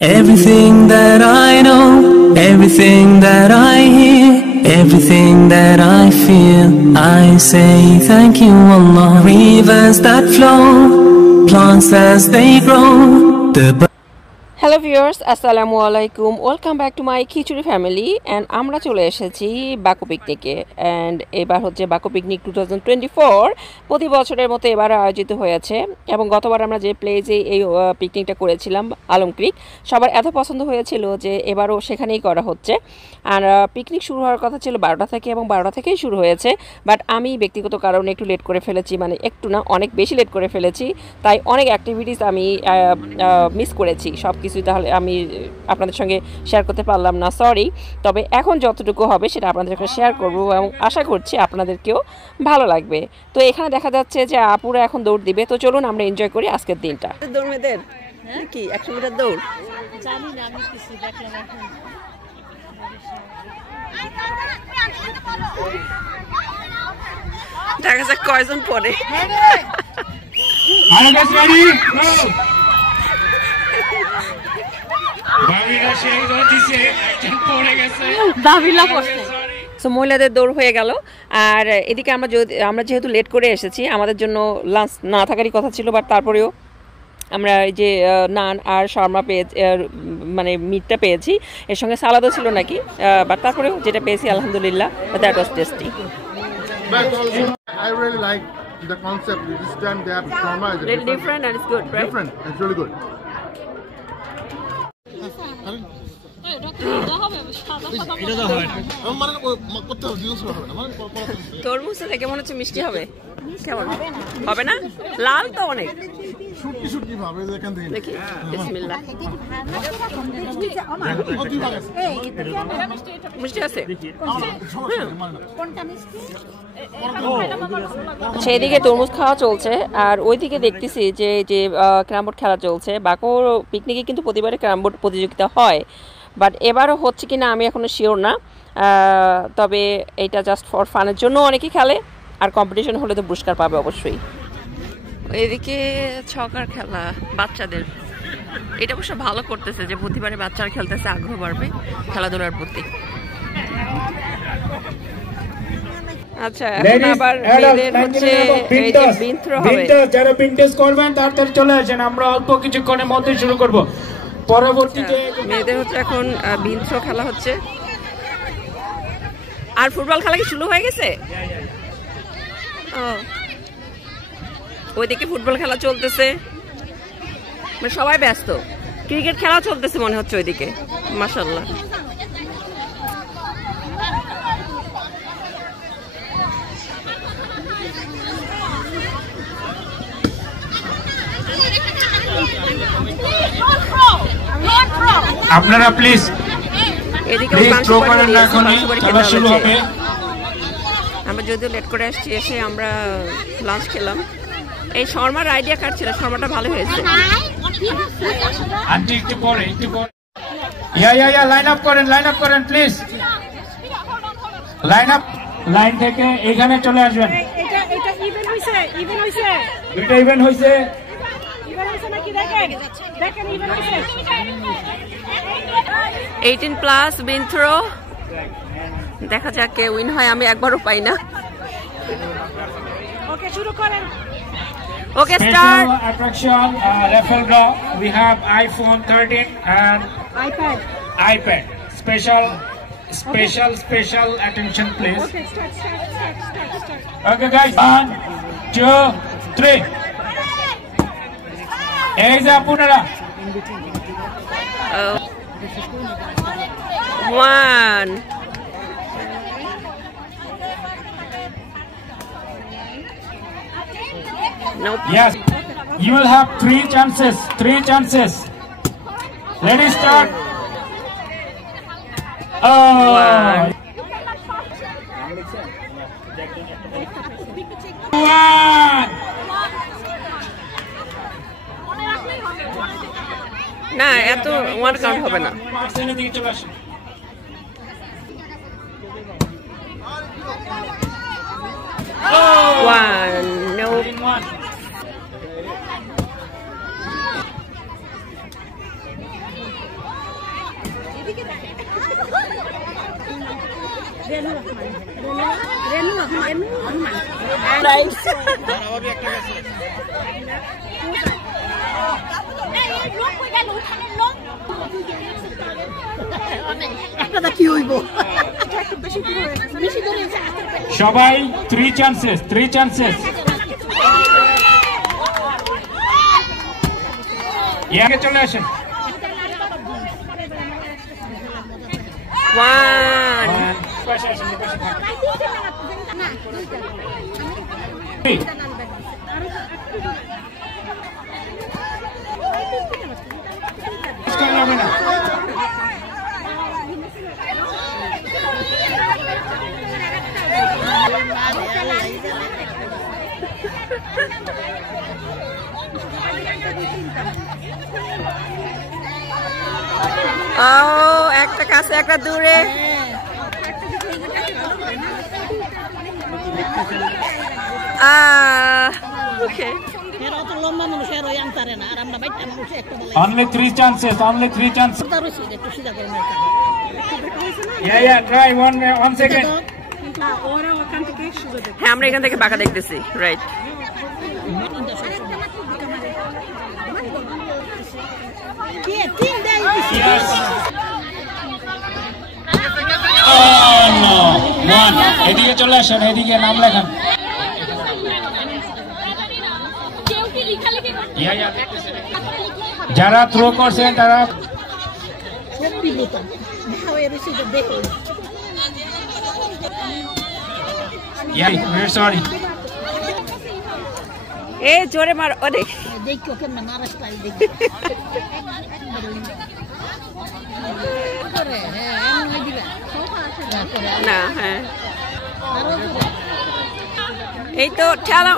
Everything that I know, everything that I hear, everything that I feel, I say thank you, Allah. Rivers that flow, plants as they grow, hello viewers, আসসালামু আলাইকুম। Welcome back to my khichuri family. And আমরা চলে এসেছি Baku পিকনিকে। And এবার হচ্ছে Baku picnic 2024 প্রতি বছরের মতো এবার আয়োজিত হয়েছে। এবং গতবার আমরা যে প্লেসে এই পিকনিকটা করেছিলাম আলম ক্রিক, সবার এত পছন্দ হয়েছিল যে এবারও সেখানেই করা হচ্ছে। আর পিকনিক শুরু হওয়ার কথা ছিল 12টা থেকে, এবং 12টা থেকেই শুরু হয়েছে। বাট আমি ব্যক্তিগত কারণে একটু লেট করে ফেলেছি, মানে একটু না, অনেক বেশি লেট করে ফেলেছি। তাই অনেক অ্যাক্টিভিটিস আমি মিস করেছি। সব কিছুই তাহলে আমি আপনাদের সঙ্গে শেয়ার করতে পারলাম না, সরি। তবে এখন যতটুকু হবে সেটা আপনাদের সঙ্গে শেয়ার করবো এবং আশা করছি আপনাদেরকেও ভালো লাগবে। তো এখানে দেখা যাচ্ছে যে আপুরা এখন দৌড় দিবে, তো চলুন আমরা এনজয় করি আজকের দিনটা। দৌড় মেয়েদের কি 100 মিটার দৌড় জানি না, আমি কিছু দেখলাম এখন। দেখা যাক কয়জন পড়ে। মহিলাদের দৌড় হয়ে গেল। আর এদিকে আমরা যেহেতু লেট করে এসেছি, আমাদের জন্য লাঞ্চ না থাকারই কথা ছিল, বাট তারপরেও আমরা এই যে নান আর শর্মা পেয়েছি, মানে মিটটা পেয়েছি, এর সঙ্গে সালাদও ছিল নাকি, বাট তারপরেও যেটা পেয়েছি আলহামদুলিল্লাহ, that was tasty. I really like the concept. This time they have shawarma is little different and it's good, right? Different. It's really good. তরমুজটা দেখে মনে হচ্ছে মিষ্টি হবে। কেমন হবে? না, লাল তো অনেক। দেখি বিসমিল্লাহ। মিষ্টি আছে। আচ্ছা, এদিকে তরমুজ খাওয়া চলছে, আর ওইদিকে দেখতেছি যে ক্যারাম বোর্ড খেলা চলছে। বাকুর পিকনিকে কিন্তু প্রতিবারে ক্যারাম বোর্ড প্রতিযোগিতা হয়, বাট এবারও হচ্ছে কি না আমি এখনও শিওর না। তবে এইটা জাস্ট ফর ফানের জন্য অনেকেই খেলে, আর কম্পিটিশন হলে তো পুরস্কার পাবে অবশ্যই। এদিকে ছকার খেলা বাচ্চাদের, এটা অবশ্য ভালো করতেছে যে প্রতিবারে বাচ্চারা খেলতেছে, আগ্রহ বাড়বে খেলাধুলার প্রতি। আচ্ছা, এখন আবার মেয়েদের হচ্ছে এই যে বিন থ্রো হবে। যারা বিন টেস্ট করবেন তাড়াতাড়ি চলে আসেন, আমরা অল্প কিছুক্ষণের মধ্যে শুরু করব। পরবর্তীতে মেয়েদের হচ্ছে এখন বিন থ্রো খেলা হচ্ছে। আর ফুটবল খেলা কি শুরু হয়ে গেছে? ওইদিকে ফুটবল খেলা চলতেছে, মানে সবাই ব্যস্ত। ক্রিকেট খেলা চলতেছে মনে হচ্ছে ওইদিকে। মাশাআল্লাহ। আপনারা প্লিজ আমরা যদিও লেট করে আসছি, এসে আমরা লাঞ্চ খেলাম। এই শর্মার আইডিয়া কার ছিল? শর্মাটা ভালো হয়েছে। লাইন আপ করেন প্লিজ। লাইন থেকে এখানে চলে আসবেন। দুইটা ইভেন্ট হয়েছে। 18+ বিন থ্রো, দেখা যাক কে উইন হয়। আমি একবারও পাই না। ওকে, শুরু করেন। ওকে, start. Attraction raffle draw. We have iPhone 13 and iPad. Special attention please. Okay, start. Okay guys, 1 2 3. এই যে আপনারা 1. Nope. Yes, you will have 3 chances. Ready, start. Oh. 1. না, এত ওয়ান কাউন্ট হবে না। 1. Nope. সবাই 3 চান্সেস ইয়াকে চলে আসেন। 1 একটা কাছে একটা দূরে। Only 3 chances. Yeah, try one second. হ্যাঁ, আমরা এখান থেকে বাঁকা দেখতেছি, right. Yes. Oh no, one. এদিকে চলে আসেন, এদিকে নাম লেখান। যারা থ্রো করছেন তারা সরি এ জোরে মার। ও দেখ না। হ্যাঁ, এই তো ঠেলা।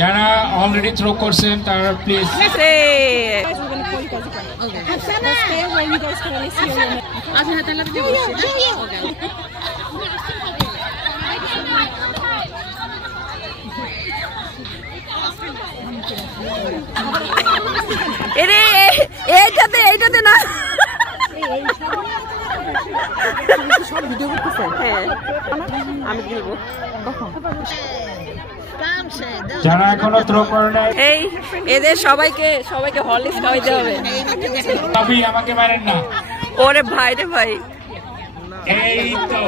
যারা অলরেডি থ্রো করছেন তারা প্লিজ এইটাতে না। আমি খেলবো। যারা এখনো থ্রো করে নাই, এই এদের সবাইকে হরলিক্স খাওয়াইতে হবে। ভাবি আমাকে মারেন না। ওরে ভাই রে ভাই, এই তো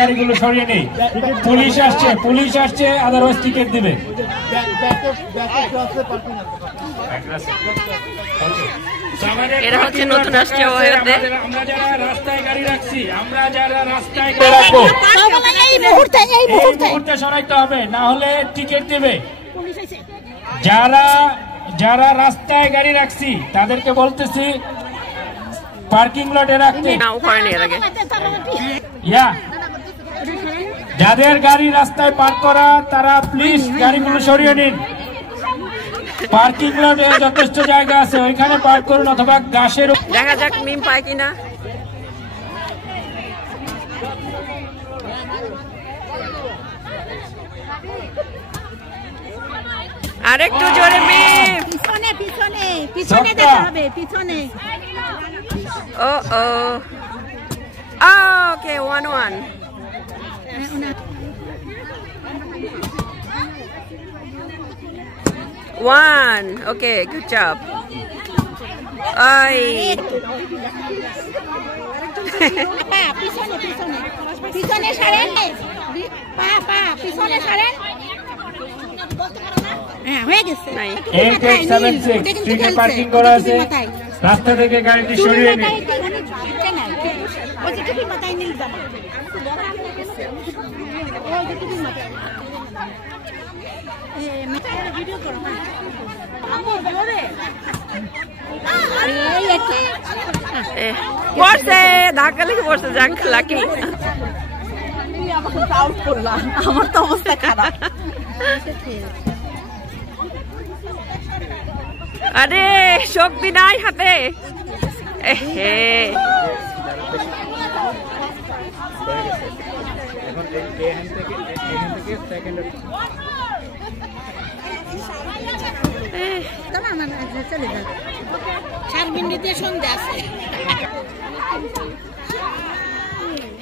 গাড়িগুলো সরিয়ে নেই। পুলিশ আসছে, আদারওয়াইজ টিকিট দিবে। এরা হচ্ছে নতুন আসছে। আমরা যারা রাস্তায় গাড়ি রাখছি, রাখবো, এই মুহূর্তে সরাইতে হবে, না হলে টিকিট দিবে। যারা রাস্তায় গাড়ি রাখছি তাদেরকে বলতেছি পার্কিং লটে রাখতে। যাদের গাড়ি রাস্তায় পার্ক করা তারা প্লিজ গাড়িগুলো সরিয়ে নিন। পার্কিং লটে যথেষ্ট জায়গা আছে, ওইখানে পার্ক করুন, অথবা গাছের। দেখা যাক মিম পায় কিনা। আরেকটু জোরে মিম। পিছনে যেতে হবে, পিছনে। ওকে, 1-1। 1. Okay, good job. Ay. পিছনে সরেন, পা পিছনে সরেন। হ্যাঁ, হয়ে গেছে। 8876 স্ট্রিটে পার্কিং করা আছে, রাস্তা থেকে গাড়িটি সরিয়ে নিন। পড়ছে, ধাক্কা লেগে পড়ছে, যাক লাকি। আমার তো অবস্থা খারাপ। আরে শক্তি নাই হাতে।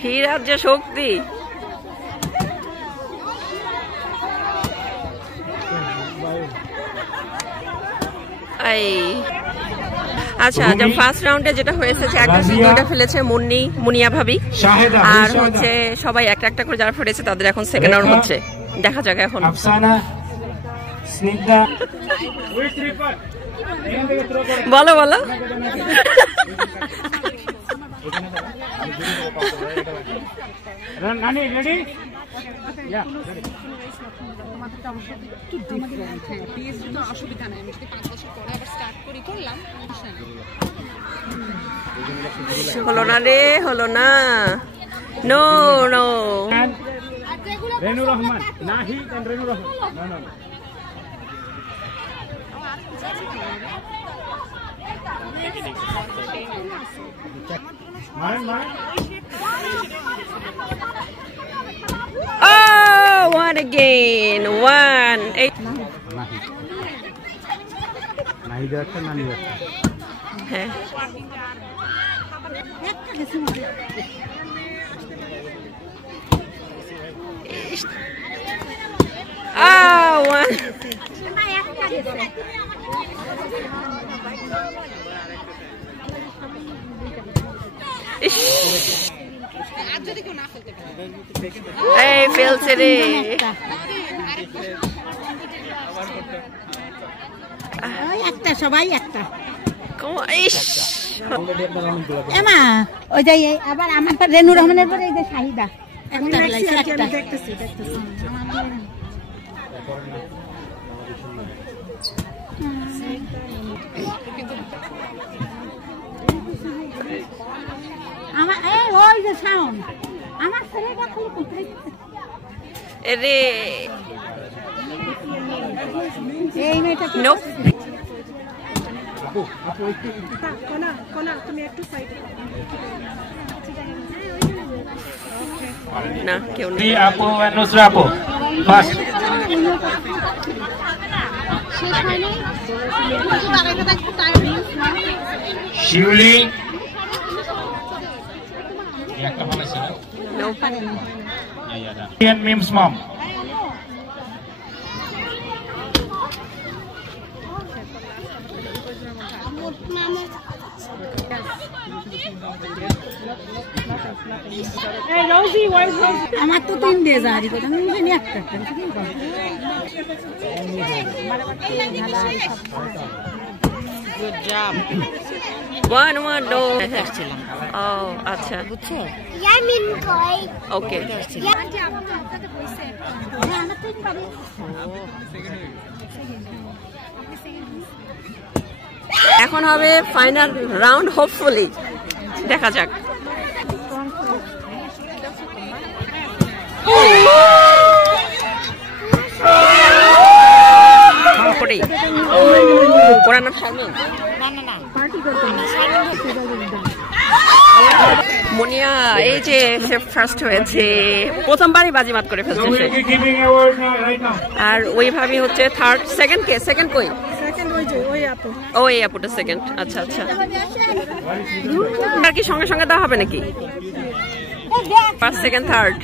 হীরার যে শক্তি। আচ্ছা, যে ফার্স্ট রাউন্ডে যেটা হয়েছে যে একটা দুইটা ফেলেছে মুনিয়া ভাবি, আর হচ্ছে সবাই একটা একটা করে যারা ফেলেছে তাদের এখন সেকেন্ড রাউন্ড হচ্ছে। দেখা যাক এখন। বলো বলো। হলো না রে, হলো না। No no. রেনু রহমান, নাহি রেনু রহমান। না না। Oh, one again. 1. 8. নাহি যাচ্ছে না নিয়ে। হ্যাঁ। One. এই ফেলছে রে। একটা সবাই একটা। এমা ওই যে আবার আমার রেনু রহমানের পরে এই যে শাহিদা একটা দেখতেছি। আমার এই ওই যে সাউন্ড আমার ছেলেটা খালি কোথায় রে। এই মেয়েটা নো কোনা তুমি একটু সাইডে না, কেউ নেই। আপু আর নুসরা আপু বাস। শিউলি একটা বানাইছে না? নো। ইয়ান মিমস মম। আমার তো 3 ডে জারি কথা আমি জানি একটা গুড জব। 1 নো। ও আচ্ছা, বুঝছো ইয়ামিন কই ওকে। এখন হবে ফাইনাল রাউন্ড, হোপফুলি দেখা যাক। মুনিয়া এই যে সে ফার্স্ট হয়েছে, প্রথমবারই বাজিমাত করে ফেলছে সে। আর ওই ভাবি হচ্ছে থার্ড। সেকেন্ড কই? ও এই আপুটা সেকেন্ড। আচ্ছা আচ্ছা, আর কি সঙ্গে সঙ্গে দেওয়া হবে নাকি? First second third.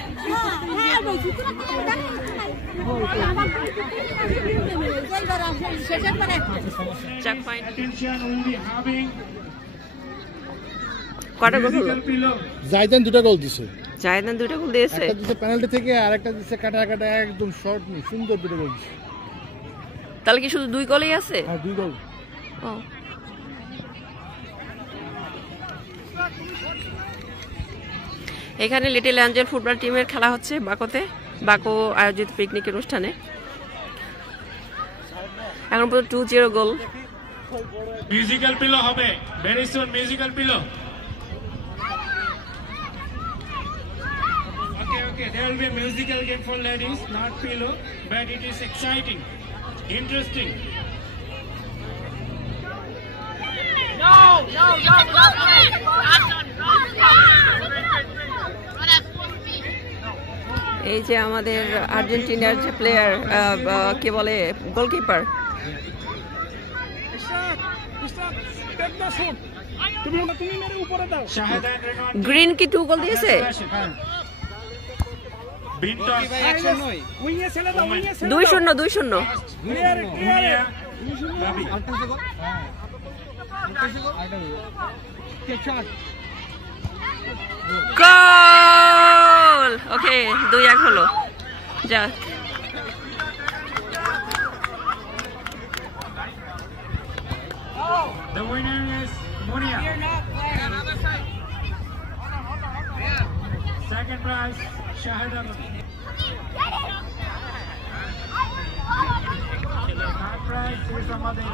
কটা গোল হলো? জায়দান 2টা গোল দিছে। জায়দান 2টা গোল দিয়েছে। একটা দিছে পেনাল্টি থেকে আর একটা দিছে কাটা কাটা একদম শর্ট নি সুন্দর 2টা গোল দিছে। তাহলে কি শুধু 2 গোলই আছে? হ্যাঁ 2 গোল। ও এখানে লিটল অ্যাঞ্জেল ফুটবল টিমের খেলা হচ্ছে বাকোতে, বাকো আয়োজিত পিকনিক অনুষ্ঠানে। এখন পর্যন্ত 2-0 গোল। মিউজিক্যাল পিলো হবে, very soon musical pillow. Okay, there will be a musical game for ladies, not pillow, but it is exciting, interesting. এই যে আমাদের আর্জেন্টিনার যে প্লেয়ার কে বলে গোলকিপার, গ্রিন কি 2 গোল দিয়েছে? 2-0 গোল। ওকে 2-1 হলো। যা The winner is Munia. Second prize, Shahida. Third prize is Amadir.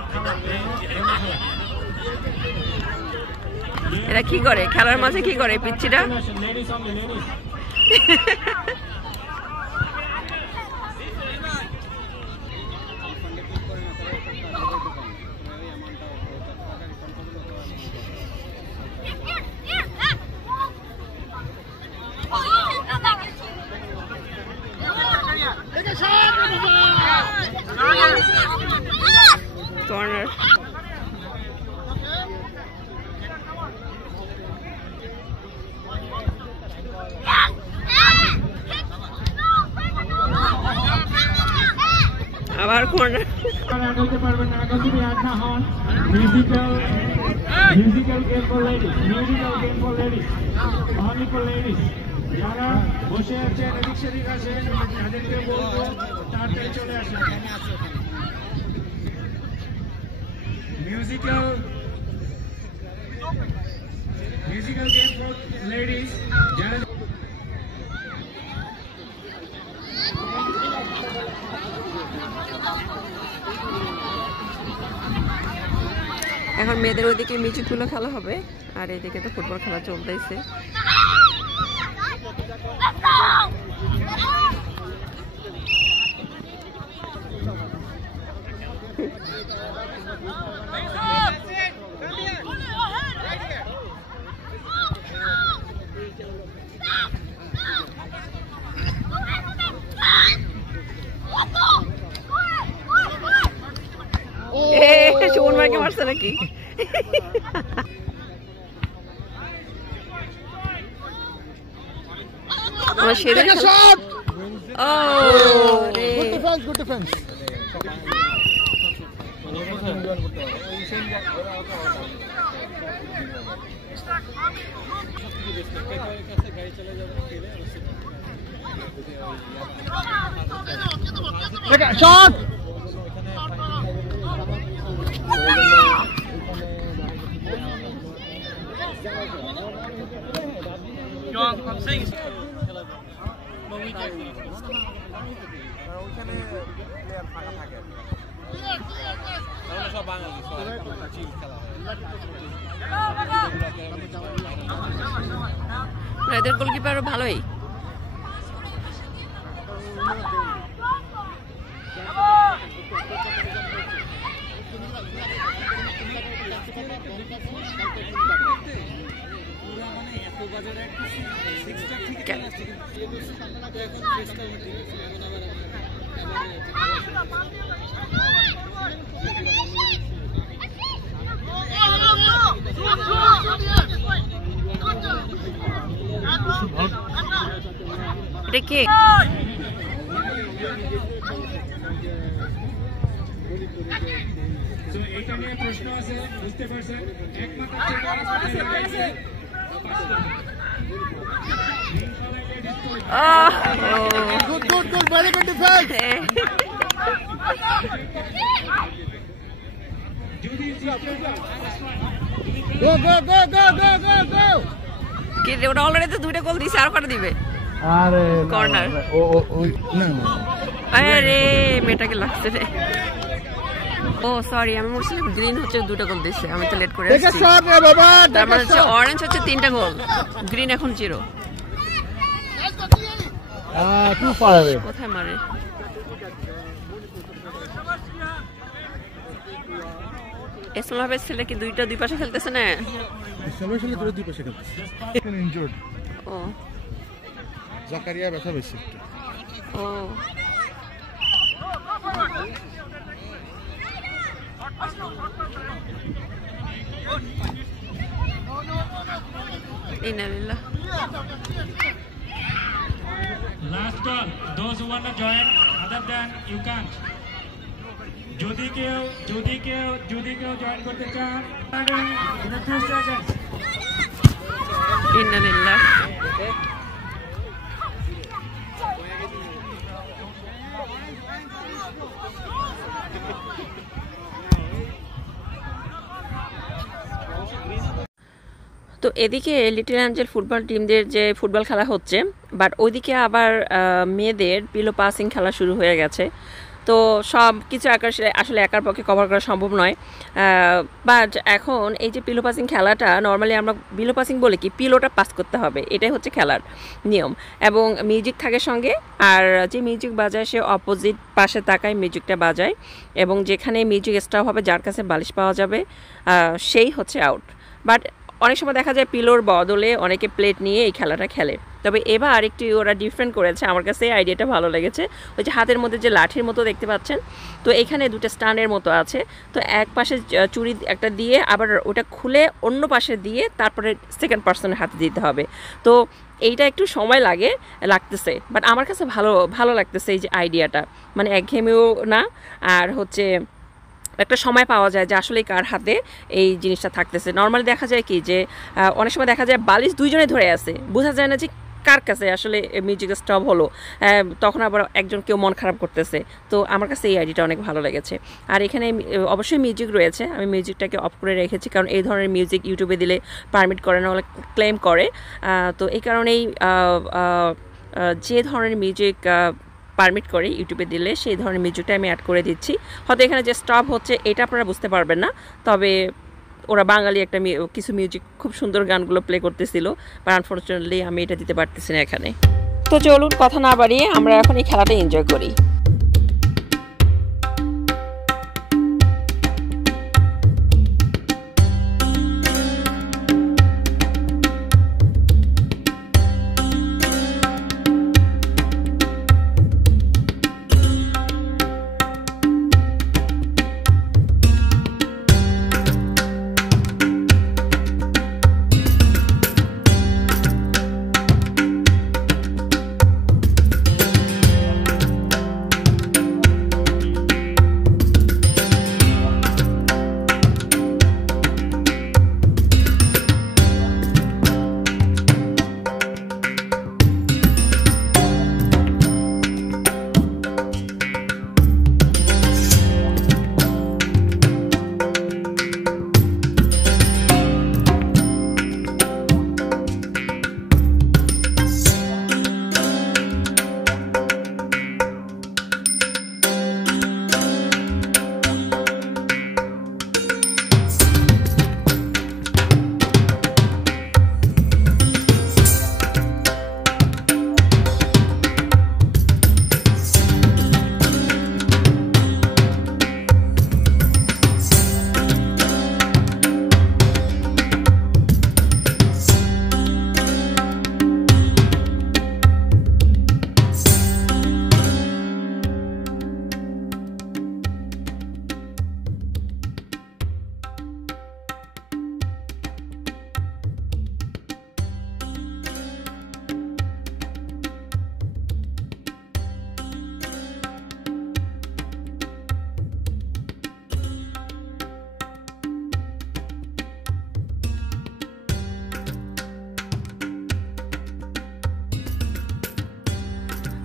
এরা কি করে খেলার মাঝে, কি করে পিচ্চিটা? Ladies only, ladies. কর্নার। আবার কর্নার। আগাইতে পারবেন না, আগাইতে অ্যাড না হন। Musical game for ladies, musical game for ladies, only for ladies. যারা বসে আছেন এদিক সেদিক আছেন তাদেরকে বলবো তাড়াতাড়ি চলে আসেন। Musical game for ladies. যারা এখন মেয়েদের ওইদিকে মিউজিকগুলো খেলা হবে আর এদিকে তো ফুটবল খেলা চলতেছে। সুমন ভাইকে মারছে নাকি? Good defense. Shot. I'm saying এদের গোলকিপারও ভালোই। এটা কে? এইটা নিয়ে প্রশ্ন আছে বুঝতে পারছেন এক মাথা থেকে আরেক মাথায় লাগাইছে Good, very good defense. Go. কি রে ওটা অলরেডি তো দুইটা গোল দিছে আর কটা দিবে আরে কর্নার না আরে মেটাকে লাগছে রে ও সরি আমি বলছিলাম গ্রিন হচ্ছে দুটো গোল দিছে আমি তো লেট করে দেখে আসছি শট রে বাবা তার মানে হচ্ছে অরেঞ্জ হচ্ছে 3টা গোল গ্রিন এখন 0 too far away. কোথায় মারে এসমা হবে ছেলে কি দুইটা দুই পাশে খেলতেছে না সবাই ছেলে দুই পাশে খেলতেছে ইনজুর্ড ও জাকারিয়া ব্যথা বেশি ও ইনালিল্লাহ Last call. Those who want to join, other than you can't. যদি কেউ জয়েন করতে চান, in a few seconds. ইনালিল্লাহ তো এদিকে লিটল অ্যাঞ্জেল ফুটবল টিমদের যে ফুটবল খেলা হচ্ছে বাট ওইদিকে আবার মেয়েদের পিলো পাসিং খেলা শুরু হয়ে গেছে তো সব কিছু আসলে একার পক্ষে কভার করা সম্ভব নয় বাট এখন এই যে পিলো পাসিং খেলাটা নর্মালি আমরা পিলো পাসিং বলে কি পিলোটা পাস করতে হবে এটাই হচ্ছে খেলার নিয়ম এবং মিউজিক থাকে সঙ্গে আর যে মিউজিক বাজায় সে অপোজিট পাশে তাকায় মিউজিকটা বাজায় এবং যেখানে মিউজিক স্টপ হবে যার কাছে বালিশ পাওয়া যাবে সেই হচ্ছে আউট বাট অনেক সময় দেখা যায় পিলোর বদলে অনেকে প্লেট নিয়ে এই খেলাটা খেলে তবে এবার একটু ওরা ডিফারেন্ট করেছে আমার কাছে এই আইডিয়াটা ভালো লেগেছে ওই যে হাতের মধ্যে যে লাঠির মতো দেখতে পাচ্ছেন তো এখানে দুটো স্টানের মতো আছে তো এক পাশে চুড়ি একটা দিয়ে আবার ওটা খুলে অন্য পাশে দিয়ে তারপরে সেকেন্ড পার্সনের হাতে দিতে হবে তো এইটা একটু সময় লাগতেছে বাট আমার কাছে ভালো লাগতেছে এই যে আইডিয়াটা মানে একঘেয়েমিও না আর হচ্ছে একটা সময় পাওয়া যায় যে আসলে কার হাতে এই জিনিসটা থাকতেছে নর্মালি দেখা যায় কি যে অনেক সময় দেখা যায় বালিশ দুইজনে ধরে আছে বোঝা যায় না যে কার কাছে আসলে মিউজিক স্টপ হলো তখন আবার একজন কেউ মন খারাপ করতেছে তো আমার কাছে এই আইডিয়াটা অনেক ভালো লেগেছে আর এখানে অবশ্যই মিউজিক রয়েছে আমি মিউজিকটাকে অফ করে রেখেছি কারণ এই ধরনের মিউজিক ইউটিউবে দিলে পারমিট করে না ক্লেম করে তো এই কারণেই যে ধরনের মিউজিক পারমিট করে ইউটিউবে দিলে সেই ধরনের মিউজিকটা আমি অ্যাড করে দিচ্ছি হয়তো এখানে যে স্টপ হচ্ছে এটা আপনারা বুঝতে পারবেন না তবে ওরা বাঙালি একটা কিছু মিউজিক খুব সুন্দর গানগুলো প্লে করতেছিল বাট আনফরচুনেটলি আমি এটা দিতে পারতেছি না এখানে তো চলুন কথা না বাড়িয়ে আমরা এখন এই খেলাটা এনজয় করি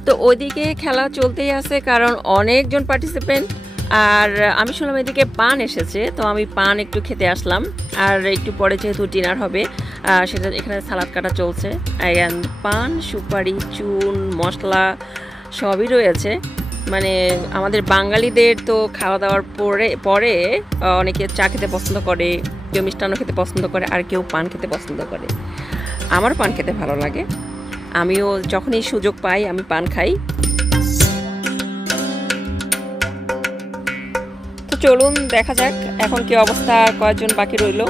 তো ওইদিকে খেলা চলতেই আছে, কারণ অনেকজন পার্টিসিপেন্ট। আর আমি শুনলাম এদিকে পান এসেছে, তো আমি পান একটু খেতে আসলাম। আর একটু পরে যেহেতু ডিনার হবে, সেটা এখানে সালাদ কাটা চলছে। পান, সুপারি, চুন, মশলা সবই রয়েছে। মানে আমাদের বাঙালিদের তো খাওয়া দাওয়ার পরে অনেকে চা খেতে পছন্দ করে, কেউ মিষ্টান্ন খেতে পছন্দ করে, আর কেউ পান খেতে পছন্দ করে। আমার পান খেতে ভালো লাগে, আমিও যখনই সুযোগ পাই আমি পান খাই। তো চলুন দেখা যাক এখন কি অবস্থা, কয়েকজন বাকি রইলো।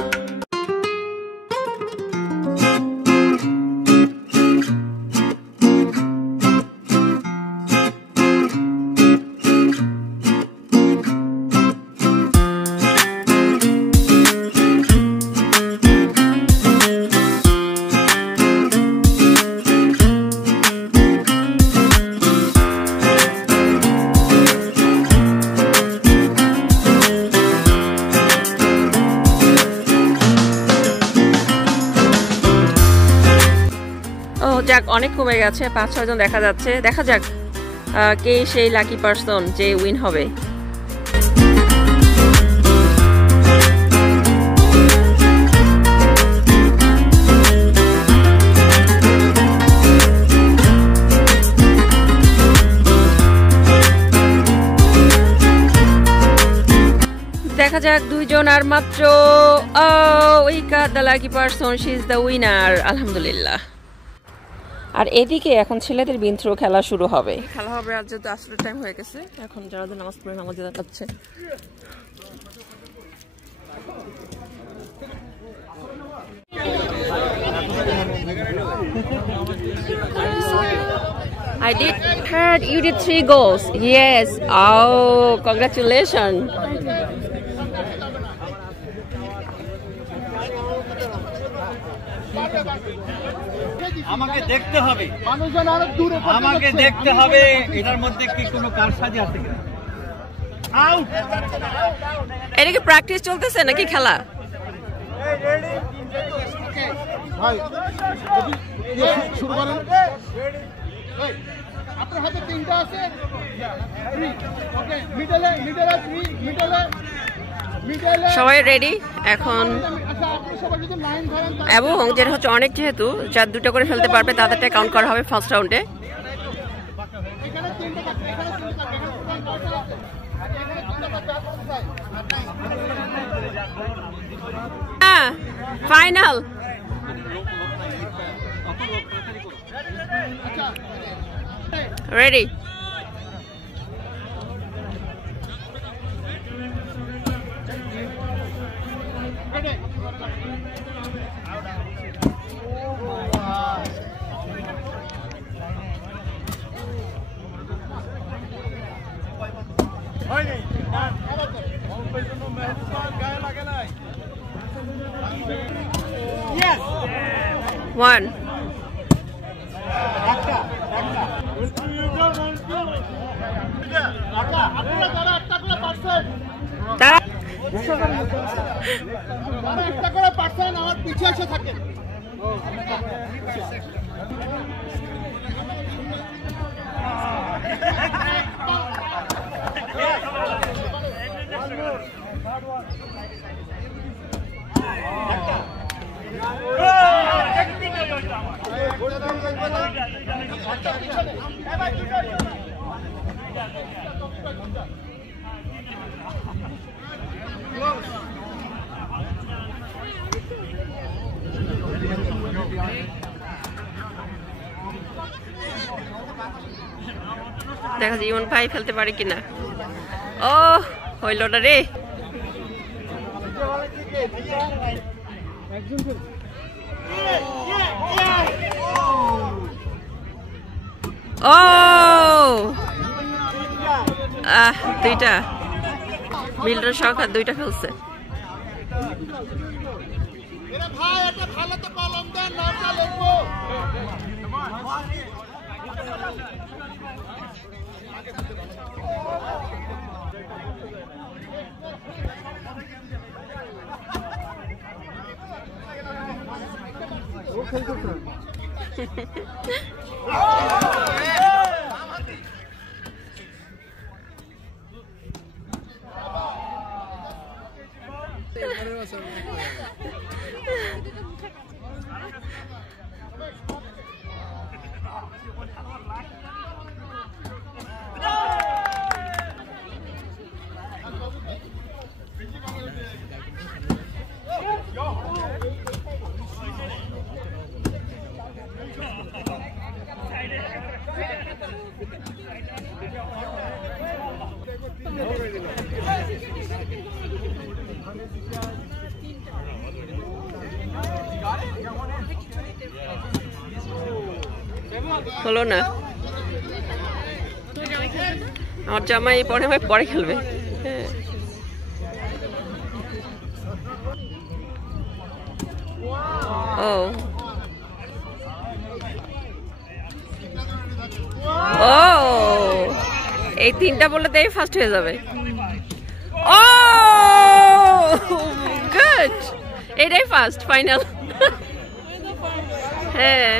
যাক, অনেক কমে গেছে, 5-6 জন দেখা যাচ্ছে। দেখা যাক কে সেই লাকি পারসন যে উইন হবে। দেখা যাক, 2 জন আর মাত্র। ওই কার the lucky person, she is the winner, আলহামদুলিল্লাহ। আর এদিকে এখন ছেলেদের বিন থ্রো খেলা শুরু হবে। খেলা হবে আর যেহেতু আসরের টাইম হয়ে গেছে, এখন যারা নামাজ পড়ে নামাজ যাচ্ছে। I did heard you did 3 goals. Yes. Oh, congratulations. আমাকে দেখতে হবে, আমাকে দেখতে হবে এটার মধ্যে কি কোনো কারসাজি আছে কিনা। আউট। এটা কি প্র্যাকটিস চলতেছে নাকি খেলা? ভাই শুরু করেন। আপনার হাতে 3টা আছে, 3 ওকে, মিডলে 3, মিডলে সবাই রেডি এখন। এবং যেটা হচ্ছে অনেক, যেহেতু যার 2টা করে ফেলতে পারবে তাদেরটা কাউন্ট করা হবে ফার্স্ট রাউন্ডে। ফাইনাল। রেডি। Yes. 1 আমার পিছিয়ে এসে থাকে। দেখা যায় ইমন ভাই ফেলতে পারে কিনা। ও হইল না রে। ও 2টা মিল্টন সরকার 2টা ফেলছে। ভাই একটা ভালো তো কলম দেন, নামটা লিখবো। হলো না, আমার জামাই পরে খেলবে। ও ও এই 3টা বললেই ফার্স্ট হয়ে যাবে। ও গুড, এটাই ফার্স্ট ফাইনাল। হ্যাঁ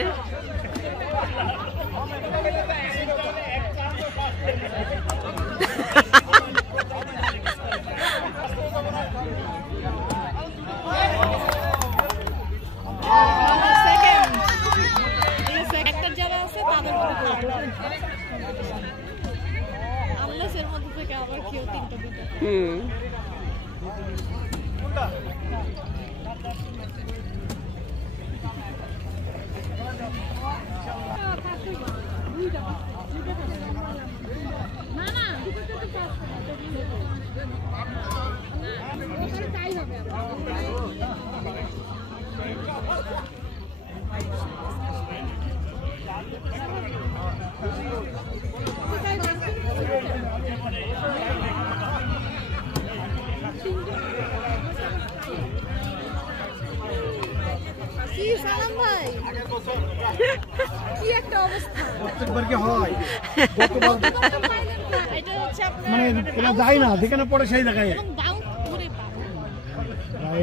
যাই না যেখানে পড়ে সেই জায়গায়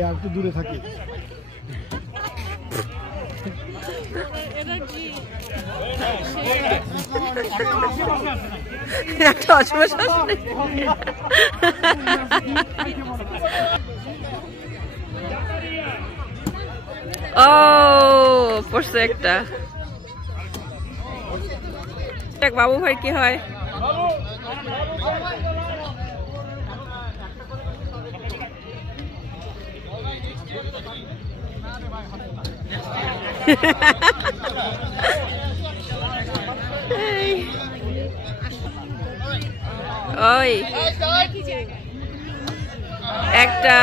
আর একটু দূরে থাকি। একটা অসমশ্বাস ও পড়ছে একটা। বাবু ভাই কি হয়? ওই একটা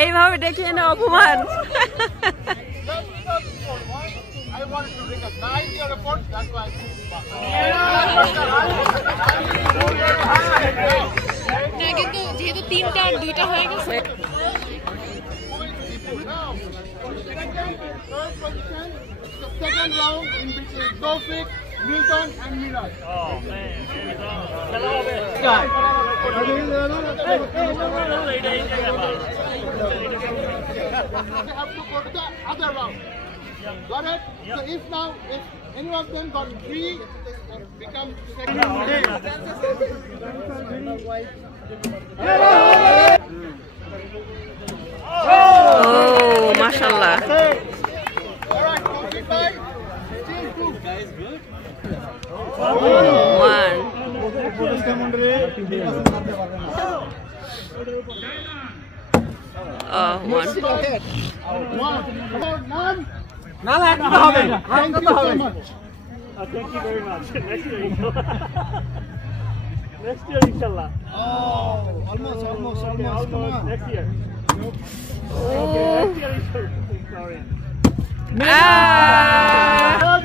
এইভাবে দেখিয়ে না অপমান। কিন্তু যেহেতু 3টা আর 2টা হয়ে গেছে, second round in between Tawfiq, Milton and Miraj. Oh man, they have to go to the other round. Got it? So if any of them got 3, become second round. Oh, mashallah. Guys, good. 1. Oh, 1. Thank you so much. Thank you very much. Next year, inshallah. Next year, inshallah. Oh, almost. Next year. Okay, next year, inshallah. Sorry.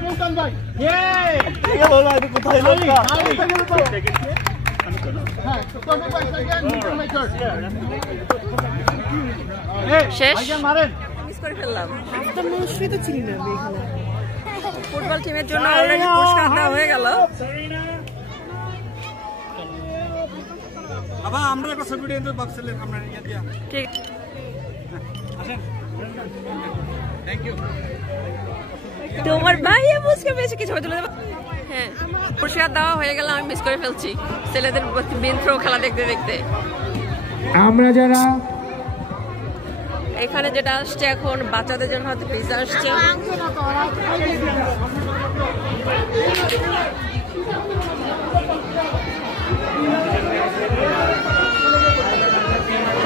Milton bhai. Yay! Tawfiq bhai second, Milton bhai third. শেষ মারেন miss করে ফেললাম। Football টিমের জন্য already পুরস্কার দেওয়া হয়ে গেল। বাবা আমরা একটা ছবি দিয়ে বক্সেলে আমরা নিয়ে দিয়া ঠিক আসেন। Thank you. তোমার ভাইয়া মুসকে বেশি কিছু তুলে দেব। হ্যাঁ, পুরস্কার দেওয়া হয়ে গেল, আমি মিস করে ফেলছি ছেলেদের বিন থ্রো খেলা দেখতে দেখতে। আমরা যারা এখানে যেটা আসছে এখন বাচ্চাদের জন্য হয়তো পিৎজা আসছে।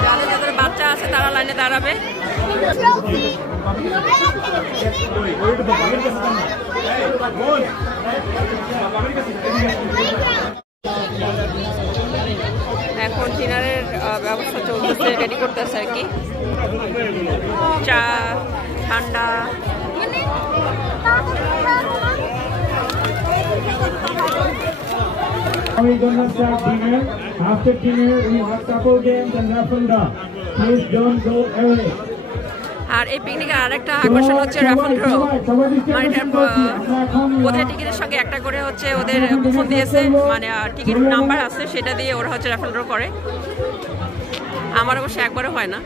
যাদের যাদের বাচ্চা আছে তারা লাইনে দাঁড়াবে। এখন ডিনারের ব্যবস্থা চলতেছে, রেডি করতেছে আর কি, চা, ঠান্ডা। we're gonna start dinner. After dinner, we have couple games and raffle draw. Please don't go away. আর এই পিকনিকের আরেকটা আকর্ষণ হচ্ছে রাফল ড্র। মানে ওদের টিকিটের সঙ্গে একটা করে হচ্ছে ওদের কুপন দিয়েছে, মানে টিকিট নাম্বার আছে, সেটা দিয়ে ওরা হচ্ছে রাফল ড্র করে। আমার অবশ্য একবারও হয় না।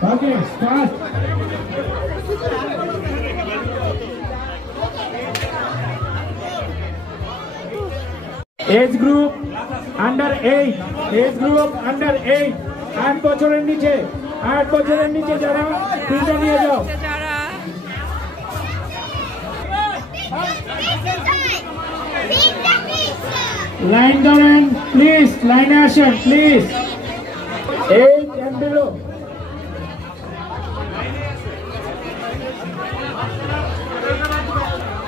Age group under 8, age group under 8, 8 বছরের নিচে, 8 বছরের নিচে যারা পিজা নিয়ে যাও। লাইন ধরেন প্লিজ, লাইনে আসেন প্লিজ। 8 and below.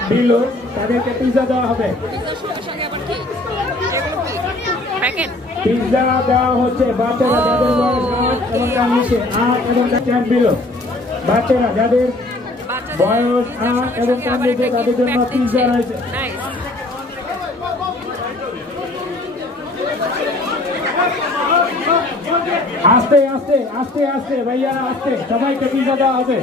বিলো তাদেরকে পিজা দেওয়া হবে। পিজা দেওয়া হচ্ছে বাচ্চারা যাদের বয়স 8 এবং তার নিচে, 8 এবং তার বিলো বাচ্চারা যাদের বয়স 8 এবং তার নিচে তাদের জন্য পিজা রয়েছে। আস্তে আস্তে আস্তে আস্তে ভাইয়া, আস্তে, সবাইকে পিজা দেওয়া হবে।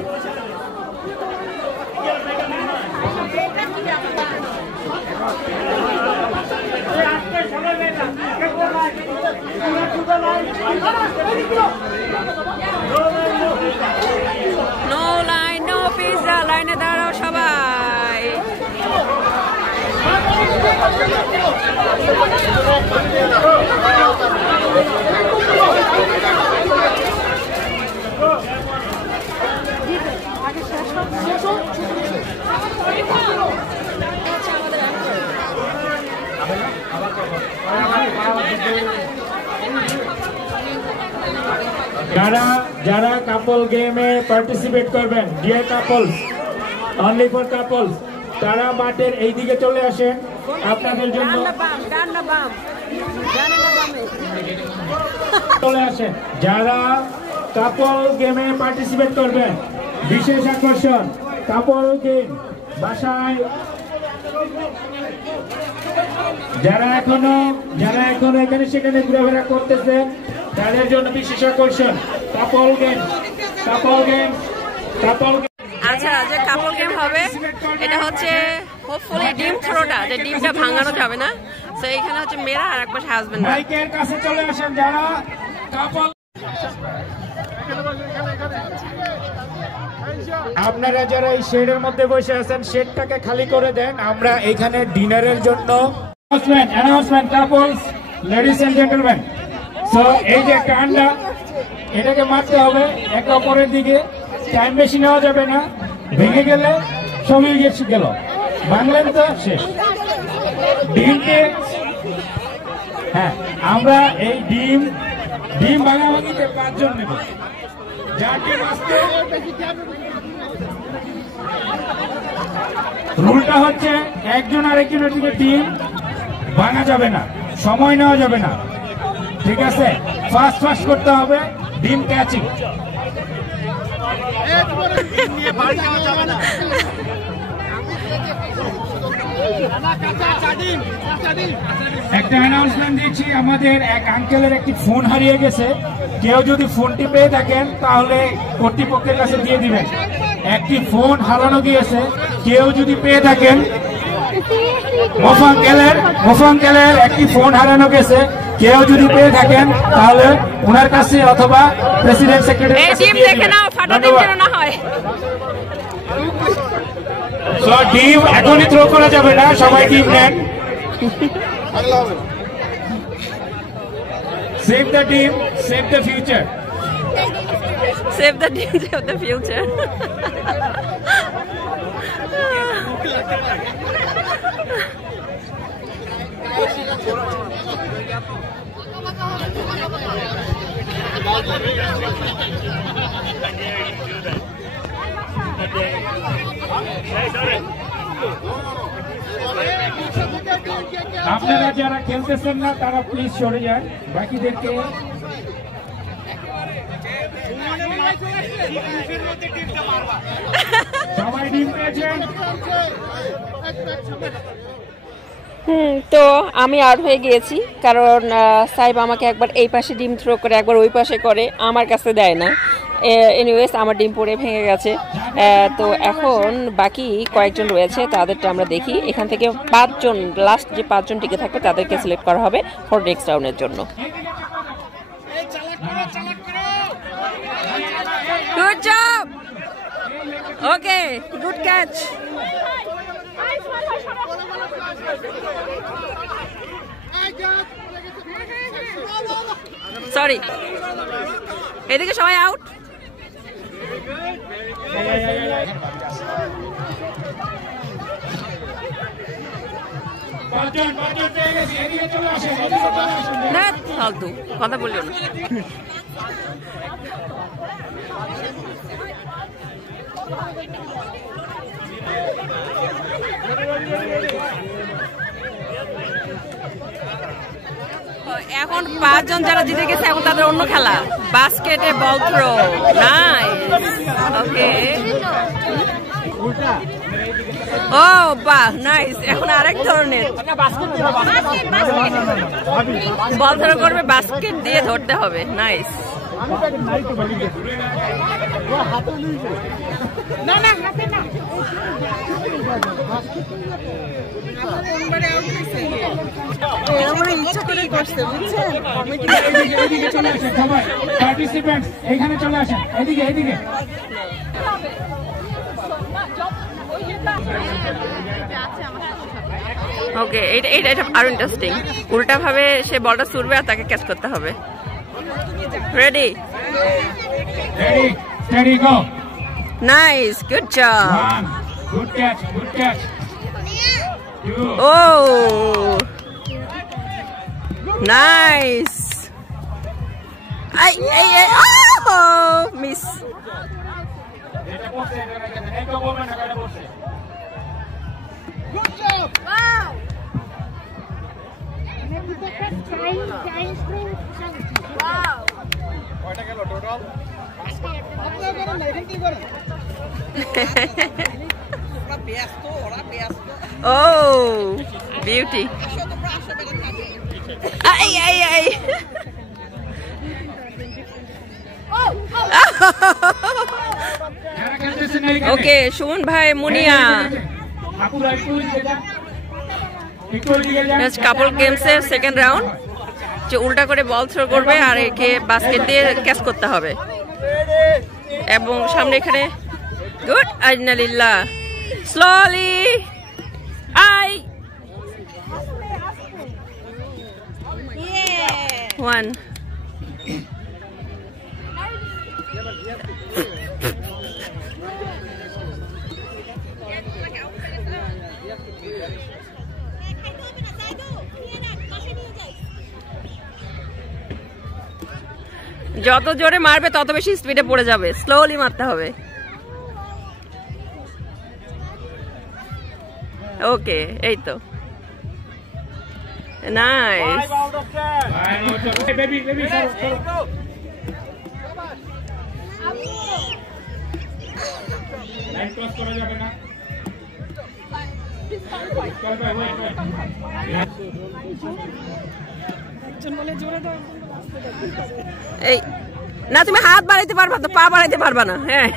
নো লাইন, নো পিৎজা, লাইনে দাঁড়াও সবাই। যারা কাপল গেমে পার্টিসিপেট করবেন, dear couples, only for couples, তারা মাঠের এই দিকে চলে আসেন আপনাদের জন্য। চলে আসেন যারা কাপল গেমে পার্টিসিপেট করবেন। বিশেষ আকর্ষণ কাপল গেম। বাসায় যারা এখনো এখানে সেখানে ঘোরাফেরা করতেছেন তাদের জন্য বিশেষ আকর্ষণ কাপল গেম। কাপল গেম, কাপল গেম। আচ্ছা, যে কাপল গেম হবে এটা হচ্ছে হোপফুলি ডিম থ্রোটা, যে ডিমটা ভাঙানো যাবে না। তো এখানে হচ্ছে মেয়েরা আর এক পাশে হাজবেন্ড। মাইকের কাছে চলে আসেন যারা কাপল। আপনারা যারা এই শেডের মধ্যে বসে আছেন শেডটাকে খালি করে দেন, আমরা এখানে ডিনারের জন্য announcement couples, ladies and gentleman. So এই যে একটা আন্ডা, এটাকে মারতে হবে একে অপরের দিকে, টাইম বেশি নেওয়া যাবে না, ভেঙে গেলে সবই গেল, বাংলাদেশ তো শেষ। ডিমকে, হ্যাঁ, আমরা এই ডিম ভাঙাভাঙিতে 5 জন নেব। যার ডিম আসতে, রুলটা হচ্ছে একজন আরেকজনের দিকে ডিম ভাঙা যাবে না, সময় নেওয়া যাবে না, ঠিক আছে? ফাস্ট করতে হবে, ডিম ক্যাচিং। একটা অ্যানাউন্সমেন্ট দিচ্ছি, আমাদের এক আঙ্কেলের একটি ফোন হারিয়ে গেছে। কেউ যদি ফোনটি পেয়ে থাকেন তাহলে কর্তৃপক্ষের কাছে দিয়ে দিবেন। একটি ফোন হারানো গিয়েছে, কেউ যদি পেয়ে থাকেন, মোফাঙ্কেলের একটি ফোন হারানো গেছে, কেউ যদি পেয়ে থাকেন তাহলে ওনার কাছে অথবা প্রেসিডেন্ট সেক্রেটারির কাছে দিয়ে দিবেন। ডিম এখনই থ্রো করা যাবে না, সবাই ডিম নেন, Save the team, save the future. Save the team, save the future. আপনারা যারা খেলতেছেন না তারা প্লিজ সরে যান, বাকিদেরকে সবাই ডিম পেয়েছেন। তো আমি আউট হয়ে গিয়েছি, কারণ সাইব আমাকে একবার এই পাশে ডিম থ্রো করে একবার ওই পাশে করে, আমার কাছে দেয় না। এনিওয়েজ আমার ডিম পড়ে ভেঙে গেছে। তো এখন বাকি কয়েকজন রয়েছে, তাদেরটা আমরা দেখি। এখান থেকে 5 জন, লাস্ট যে 5 জন টিকে থাকবে তাদেরকে সিলেক্ট করা হবে ফর নেক্সট রাউন্ডের জন্য। গুড জব, ওকে, গুড ক্যাচ। সরি, এদিকে সবাই আউট। ফালতু কথা বললো না। এখন 5 জন যারা জিতে গেছে, এখন তাদের অন্য খেলা, বাস্কেটে বল থ্রো। নাইস, ওকে। ও বাহ, নাইস। এখন আরেক ধরনের বল থ্রো করবে, বাস্কেট দিয়ে ধরতে হবে। নাইস। ইচ্ছা করে করছে, বুঝছেন? এদিকে চলে আসেন সবাই, পার্টিসিপেন্টস এখানে চলে আসেন, এদিকে এদিকে। ওকে, এটা আরো ইন্টারেস্টিং। উল্টা ভাবে সে বলটা ছুড়বে আর তাকে ক্যাচ করতে হবে। Ready, ready, steady, go. Nice, good job. Good catch, good catch. Oh, nice. Oh, miss. Good job. Wow. Wow. কয়টা গেল টোটাল? আপনারা করেন না, এখন কি করেন? Oh, beauty. Ay, ay, ay. Okay, Shun Bhai Munia. Next couple games এর second round, যে উল্টা করে বল থ্রো করবে আর একে বাস্কেট দিয়ে ক্যাচ করতে হবে। এবং সামনে এখানে গুড, আজনালিল্লাহ। Slowly. Yeah. One. যত জোরে মারবে তত বেশি স্পিডে পড়ে যাবে, স্লোলি মারতে হবে। ওকে, এই তো নাইস। এই না, তুমি হাত বাড়াইতে পারবা তো, পা বাড়াইতে পারবা না। হ্যাঁ,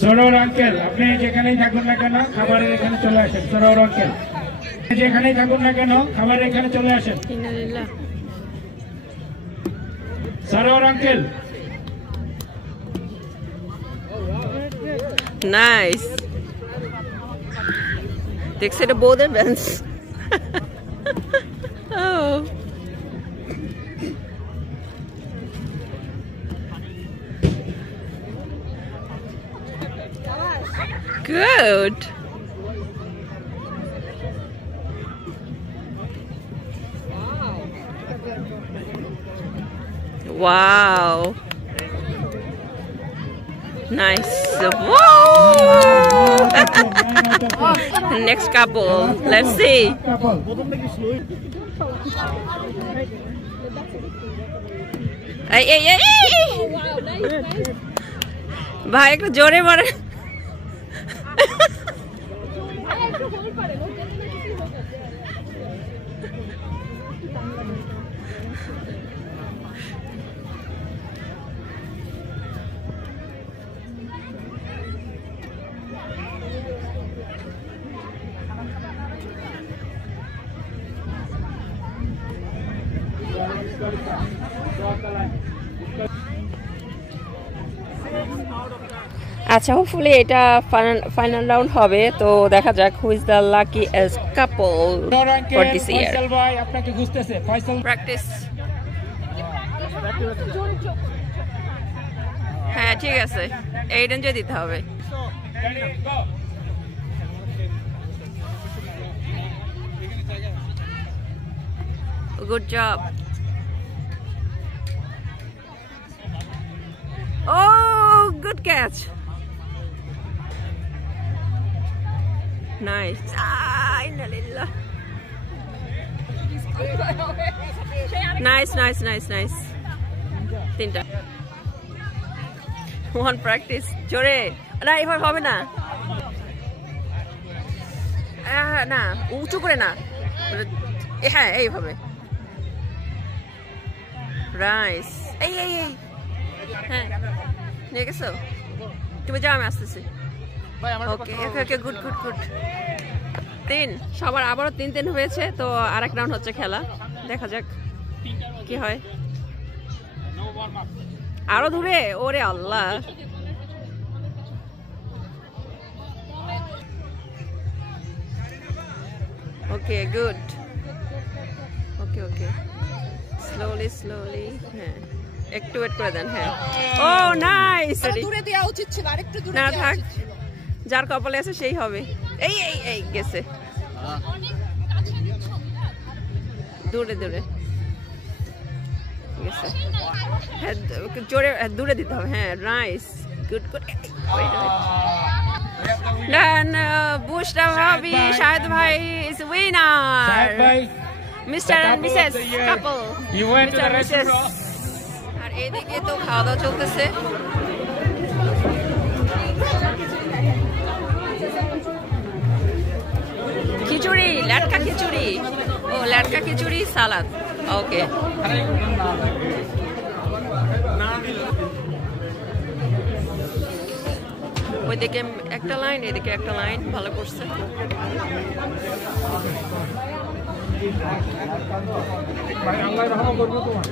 So সরোর আঙ্কেল আপনি যেখানেই থাকুন না কেন খাবারের এখানে চলে আসেন। সরোর আঙ্কেল যেখানেই থাকুন না কেন খাবারের এখানে চলে আসেন। সরোর আঙ্কেল নাইস দেখছে এটা বৌদের bench oh good wow nice next couple let's see hey hey hey ভাই একটু জোরে মারে আচ্ছা হোপফুলি এটা ফাইনাল রাউন্ড হবে তো দেখা যাক who is the luckiest couple for this ইয়ার ফয়সাল ভাই আপনাকে খুঁজতেছে ফয়সাল প্র্যাকটিস হ্যাঁ ঠিক আছে এই রেঞ্জে দিতে হবে good job Oh, good catch. Nice. Nice. Tinta. One practice. Jore. Na, এভাবে হবে না। না, উঁচু করে না। হ্যাঁ, এইভাবে। Nice. এই হ্যাঁ নিয়ে গেছো তুমি যাও আমি আসতেছি ওকে ওকে গুড তিন সবার আবারও 3-3 হয়েছে তো আরেক রাউন্ড হচ্ছে খেলা দেখা যাক কি হয় আরো দূরে ওরে আল্লাহ ওকে গুড ওকে স্লোলি হ্যাঁ একটু ওয়েট করে দেন হ্যাঁ ও নাইস দূরে দেওয়া উচিত ছিল আরেকটু দূরে না থাক যার কপালে আছে সেই হবে এই গেছে দূরে গেছে হ্যাঁ জোরে দূরে দিতে হবে হ্যাঁ নাইস গুড না বুশরা ভাবি শাহিদ ভাই ইজ উইনার শাহিদ ভাই mister and missus couple you went to the restaurant আর এদিকে তো খাওয়া দাওয়া চলতেছে খিচুড়ি লাটকা খিচুড়ি ও লাটকা খিচুড়ি সালাদ ওকে ওইদিকে একটা লাইন এদিকে একটা লাইন ভালো করছে আল্লাহ রহম করবো তোমার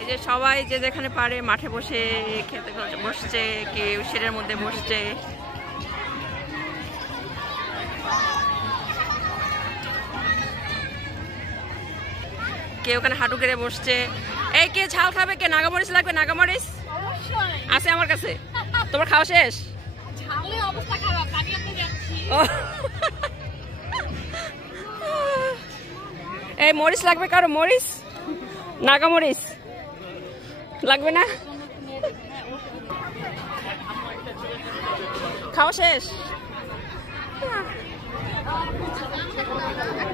এই যে সবাই যে যেখানে পারে মাঠে বসে খেতে বসছে কেউ শেডের মধ্যে বসছে কেউ ওখানে হাঁটু গেড়ে বসছে এই কে ঝাল খাবে কে নাগামরিচ লাগবে নাগামরিচ আছে আমার কাছে তোমার খাওয়া শেষ এই মরিচ লাগবে কারো মরিচ নাগামরিচ লাগবে না খাওয়া শেষ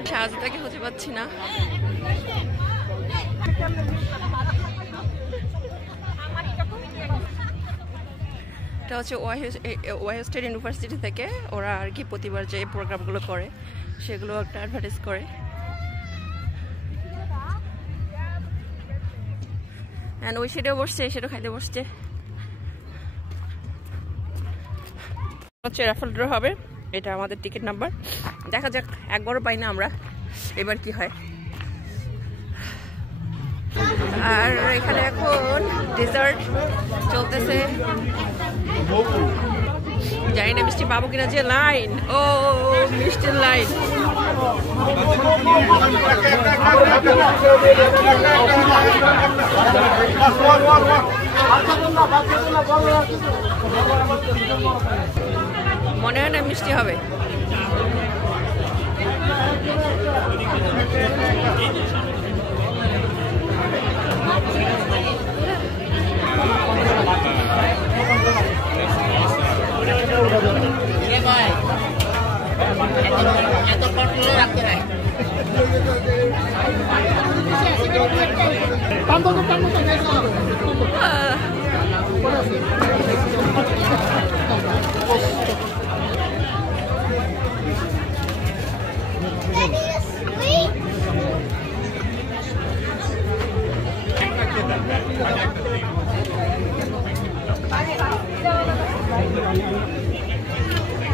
শাহজাদাকে খুঁজে পাচ্ছি না এটা হচ্ছে ওয়াইও স্টেট ইউনিভার্সিটি থেকে ওরা আর কি প্রতিবার যে প্রোগ্রামগুলো করে সেগুলো একটা অ্যাডভার্টাইজ করে এন্ড ওই সাইডেও বসছে, সেটাও খাইতে বসছে। হচ্ছে রাফেল ড্র হবে, এটা আমাদের টিকিট নাম্বার। দেখা যাক, একবারও পাই না আমরা, এবার কি হয়। আর এখানে এখন ডেজার্ট চলতেছে, জানি না মিষ্টি পাবো কিনা। যে লাইন, ও মিষ্টির লাইন। মনে হয় না মিষ্টি হবে।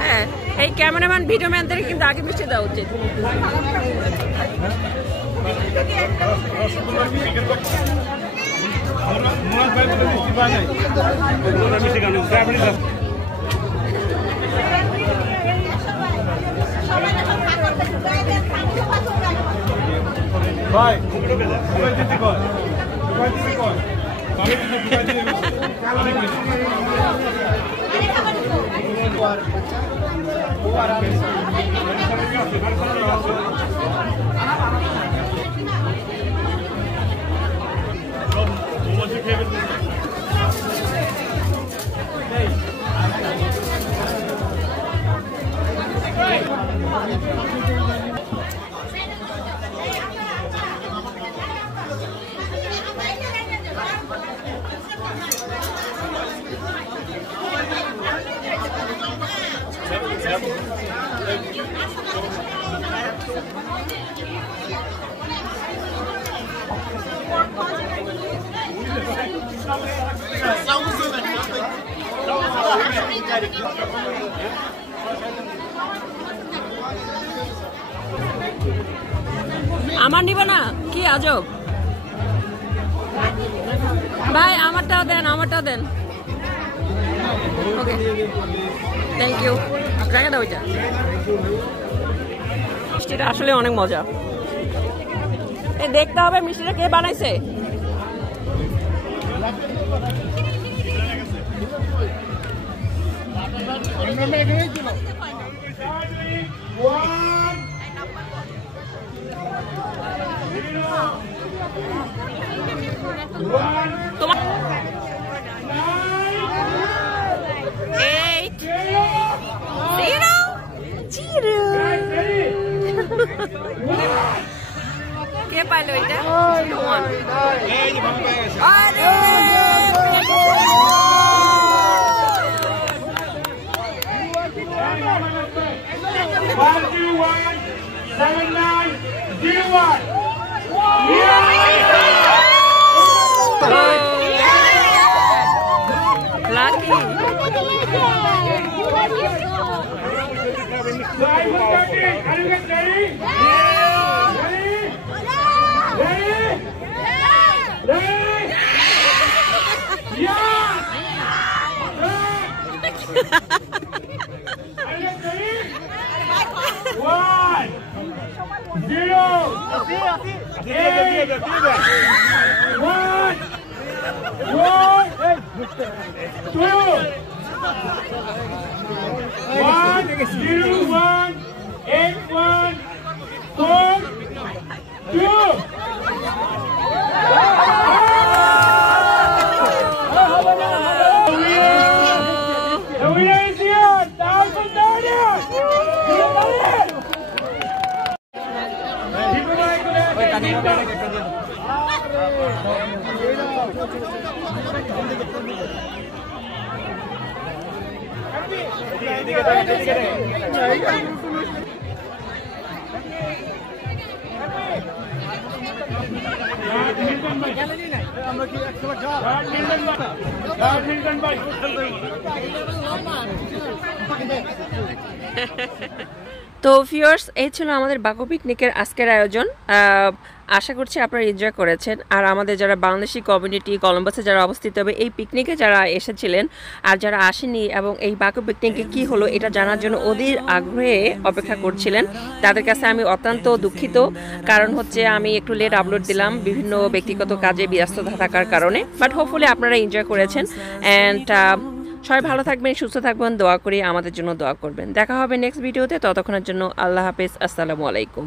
হ্যাঁ, এই ক্যামেরাম্যান ভিডিও ম্যানদের কিন্তু আগে মিষ্টি দেওয়া উচিত। আমার নিব না, কি আজব ভাই। আমারটাও দেন, আমারটাও দেন। ওকে, থ্যাংক ইউ। রাখা দাও ওইটা। মিষ্টিটা আসলে অনেক মজা। এই দেখতে হবে মিষ্টিটা কে বানাইছে। তোমার 8 0 কে পাইলো এটা? আরে lucky. তো ভিউয়ার্স, এই ছিল আমাদের বাকু পিকনিকের আজকের আয়োজন। আশা করছি আপনারা এনজয় করেছেন। আর আমাদের যারা বাংলাদেশি কমিউনিটি কলম্বাসে যারা অবস্থিত হবে এই পিকনিকে যারা এসেছিলেন আর যারা আসেনি এবং এই বাকু পিকনিকে কি হলো এটা জানার জন্য অধীর আগ্রহে অপেক্ষা করছিলেন, তাদের কাছে আমি অত্যন্ত দুঃখিত। কারণ হচ্ছে আমি একটু লেট আপলোড দিলাম বিভিন্ন ব্যক্তিগত কাজে ব্যস্ততা থাকার কারণে। বাট হোপফুলি আপনারা এনজয় করেছেন। অ্যান্ড সবাই ভালো থাকবেন, সুস্থ থাকবেন, দোয়া করি আমাদের জন্য দোয়া করবেন। দেখা হবে নেক্সট ভিডিওতে। ততক্ষণের জন্য আল্লাহ হাফেজ, আসসালামু আলাইকুম।